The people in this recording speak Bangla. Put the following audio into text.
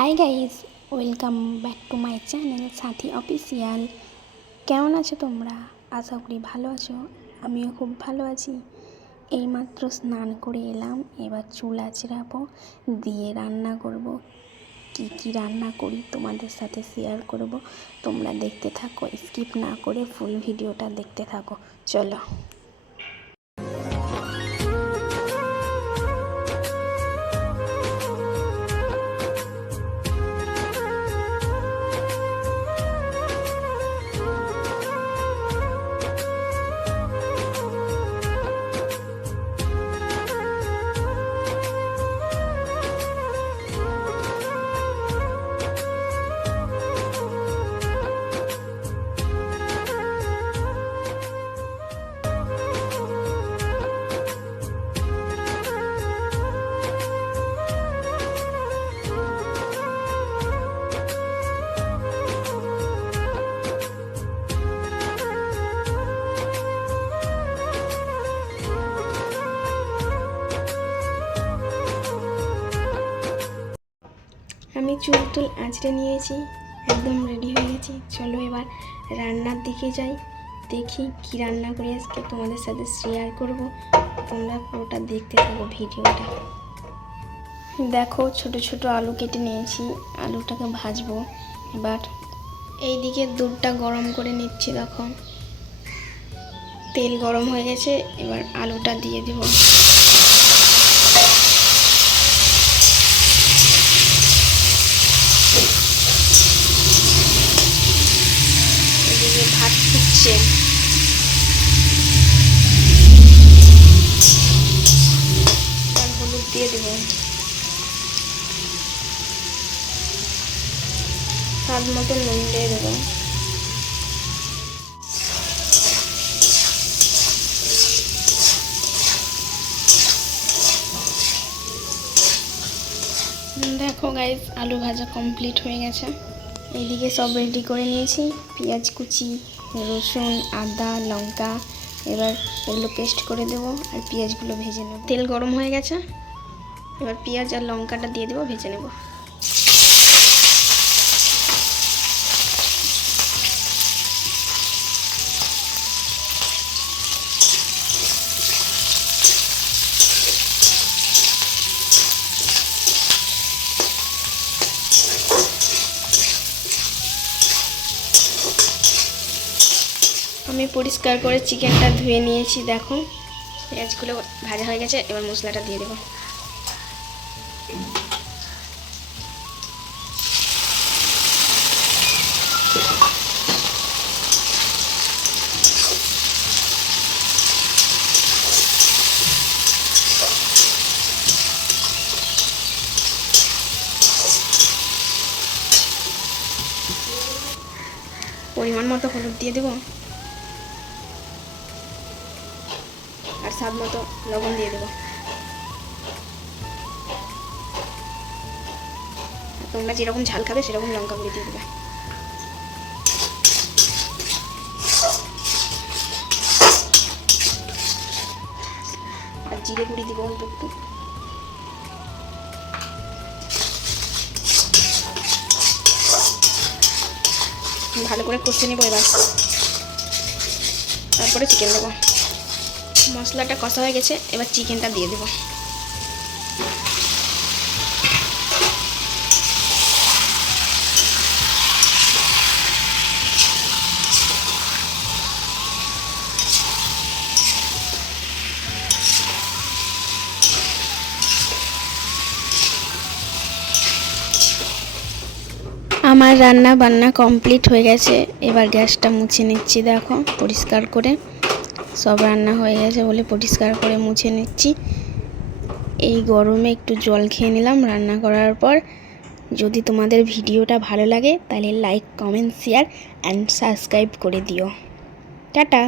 Hi guys, welcome back to my channel Sathi official. কেমন আছো তোমরা? আশা করি ভালো আছো। আমিও খুব ভালো আছি। এইমাত্র স্নান করে এলাম, এবার চুল আঁচড়াবো, দিয়ে রান্না করব। কি রান্না করি তোমাদের সাথে শেয়ার করব। তোমরা দেখতে থাকো, স্কিপ না করে ফুল ভিডিওটা দেখতে থাকো। চলো। আমি চুল আঁচড়ে নিয়েছি, একদম রেডি হয়ে গেছি। চলো এবার রান্নার দিকে যাই, দেখি কি রান্না করি আজকে তোমাদের সাথে শেয়ার করব। তোমরা পুরোটা দেখতে থাকো ভিডিওটা। দেখো, ছোট ছোট আলু কেটে নিয়েছি, আলুটাকে ভাজবো। এবার এইদিকে দুধটা গরম করে নিচ্ছি। দেখো, তেল গরম হয়ে গেছে, এবার আলুটা দিয়ে দেবো। ভাত ফুটছে, হলুদ দিয়ে দেবো, স্বাদ মতো নুন দিয়ে দেবো। দেখো গাইস, আলু ভাজা কমপ্লিট হয়ে গেছে। এইদিকে সব রেডি করে নিয়েছি, পেঁয়াজ কুচি, রসুন, আদা, লঙ্কা। এবার এগুলো পেস্ট করে দেবো আর পেঁয়াজগুলো ভেজে নেব। তেল গরম হয়ে গেছে, এবার পেঁয়াজ আর লঙ্কাটা দিয়ে দেবো, ভেজে নেব। আমি পরিষ্কার করে চিকেনটা ধুয়ে নিয়েছি। দেখো, পেঁয়াজগুলো ভাজা হয়ে গেছে, এবার মশলাটা দিয়ে দেবো। পরিমাণ মতো হলুদ দিয়ে দেবো আর স্বাদ মতো লবণ দিয়ে দেবো। তোমরা যেরকম ঝাল খাবে সেরকম লঙ্কা গুঁড়ি দিয়ে দেবে। আর জিরে গুঁড়ি দিব অল্প একটু। ভালো করে কষে নেবো এবার, তারপরে চিকেন দেবো। মশলাটা কষা হয়ে গেছে, এবার চিকেনটা দিয়ে দেবো। আমার রান্না বান্না কমপ্লিট হয়ে গেছে, এবার গ্যাসটা মুছে নিচ্ছি। দেখো, পরিষ্কার করে সব রান্না হয়ে গেছে বলে পরিষ্কার করে মুছে নিচ্ছি। এই গরমে একটু জল খেয়ে নিলাম রান্না করার পর। যদি তোমাদের ভিডিওটা ভালো লাগে তাহলে like, comment, share and subscribe করে দিও। টাটা।